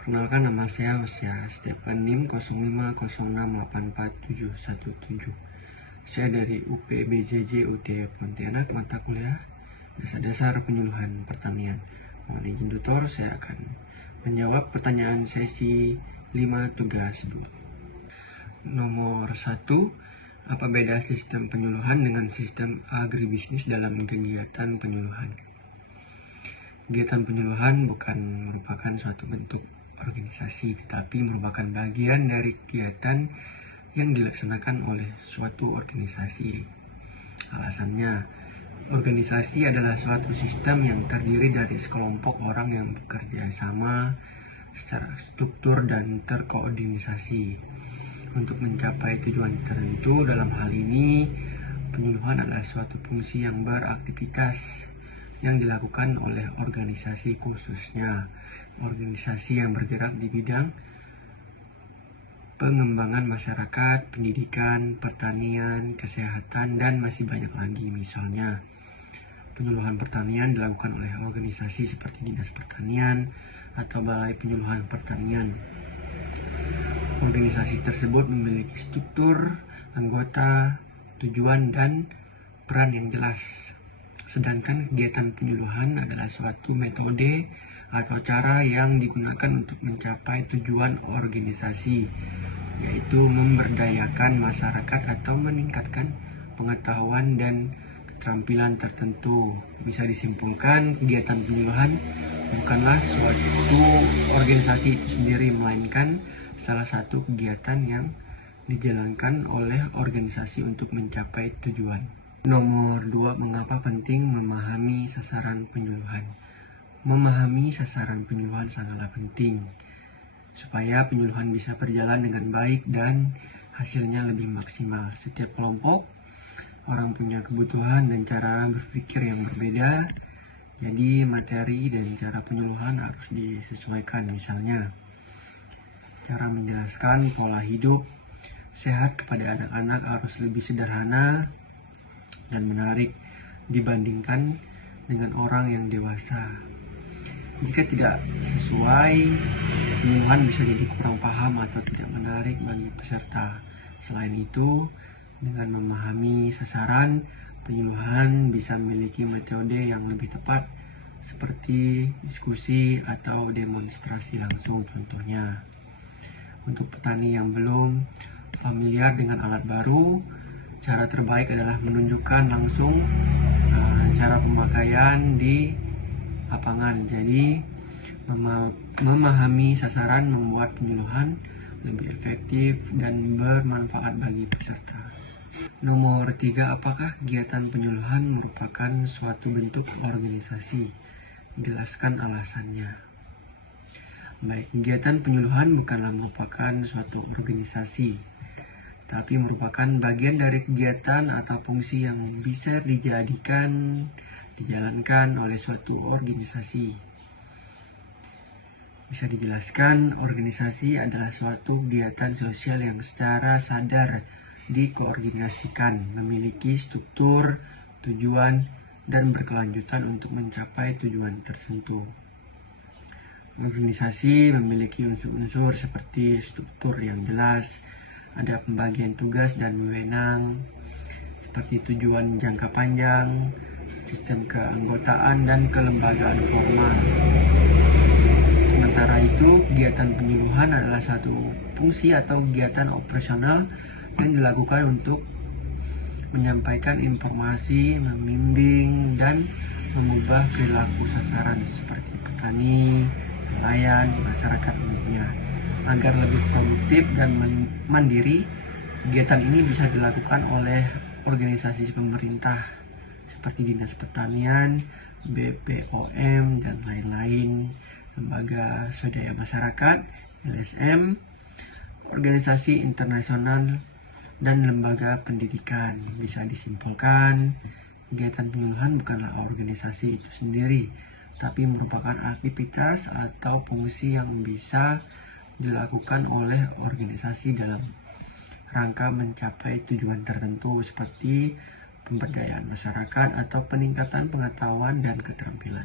Perkenalkan, nama saya Hosea Stephen NIM 0506847117. Saya dari UPBJJ UTY Pontianak, mata kuliah dasar penyuluhan pertanian. Mohon izin tutor, saya akan menjawab pertanyaan sesi 5 tugas 2. Nomor 1. Apa beda sistem penyuluhan dengan sistem agribisnis dalam kegiatan penyuluhan? Kegiatan penyuluhan bukan merupakan suatu bentuk organisasi, tetapi merupakan bagian dari kegiatan yang dilaksanakan oleh suatu organisasi. Alasannya, organisasi adalah suatu sistem yang terdiri dari sekelompok orang yang bekerja sama secara struktur dan terkoordinasi untuk mencapai tujuan tertentu. Dalam hal ini, penyuluhan adalah suatu fungsi yang beraktivitas yang dilakukan oleh organisasi, khususnya organisasi yang bergerak di bidang pengembangan masyarakat, pendidikan, pertanian, kesehatan, dan masih banyak lagi. Misalnya, penyuluhan pertanian dilakukan oleh organisasi seperti Dinas Pertanian atau Balai Penyuluhan Pertanian. Organisasi tersebut memiliki struktur, anggota, tujuan, dan peran yang jelas. Sedangkan kegiatan penyuluhan adalah suatu metode atau cara yang digunakan untuk mencapai tujuan organisasi, yaitu memberdayakan masyarakat atau meningkatkan pengetahuan dan keterampilan tertentu. Bisa disimpulkan, kegiatan penyuluhan bukanlah suatu organisasi itu sendiri, melainkan salah satu kegiatan yang dijalankan oleh organisasi untuk mencapai tujuan. Nomor 2. Mengapa penting memahami sasaran penyuluhan? Memahami sasaran penyuluhan sangatlah penting supaya penyuluhan bisa berjalan dengan baik dan hasilnya lebih maksimal. Setiap kelompok orang punya kebutuhan dan cara berpikir yang berbeda, jadi materi dan cara penyuluhan harus disesuaikan. Misalnya, cara menjelaskan pola hidup sehat kepada anak-anak harus lebih sederhana dan menarik dibandingkan dengan orang yang dewasa. Jika tidak sesuai, penyuluhan bisa jadi kurang paham atau tidak menarik bagi peserta. Selain itu, dengan memahami sasaran, penyuluhan bisa memiliki metode yang lebih tepat seperti diskusi atau demonstrasi langsung. Contohnya, untuk petani yang belum familiar dengan alat baru, cara terbaik adalah menunjukkan langsung cara pemakaian di lapangan. Jadi, memahami sasaran membuat penyuluhan lebih efektif dan bermanfaat bagi peserta. Nomor 3. Apakah kegiatan penyuluhan merupakan suatu bentuk organisasi? Jelaskan alasannya. Baik, kegiatan penyuluhan bukanlah merupakan suatu organisasi, tapi merupakan bagian dari kegiatan atau fungsi yang bisa dijalankan oleh suatu organisasi. Bisa dijelaskan, organisasi adalah suatu kegiatan sosial yang secara sadar dikoordinasikan, memiliki struktur, tujuan, dan berkelanjutan untuk mencapai tujuan tertentu. Organisasi memiliki unsur-unsur seperti struktur yang jelas, ada pembagian tugas dan wewenang, seperti tujuan jangka panjang, sistem keanggotaan, dan kelembagaan formal. Sementara itu, kegiatan penyuluhan adalah satu fungsi atau kegiatan operasional yang dilakukan untuk menyampaikan informasi, membimbing, dan mengubah perilaku sasaran seperti petani, nelayan, masyarakat umumnya agar lebih produktif dan mandiri. Kegiatan ini bisa dilakukan oleh organisasi pemerintah seperti Dinas Pertanian, BPOM, dan lain-lain, lembaga swadaya masyarakat, LSM, organisasi internasional, dan lembaga pendidikan. Bisa disimpulkan, kegiatan penyuluhan bukanlah organisasi itu sendiri, tapi merupakan aktivitas atau fungsi yang bisa dilakukan oleh organisasi dalam rangka mencapai tujuan tertentu seperti pemberdayaan masyarakat atau peningkatan pengetahuan dan keterampilan.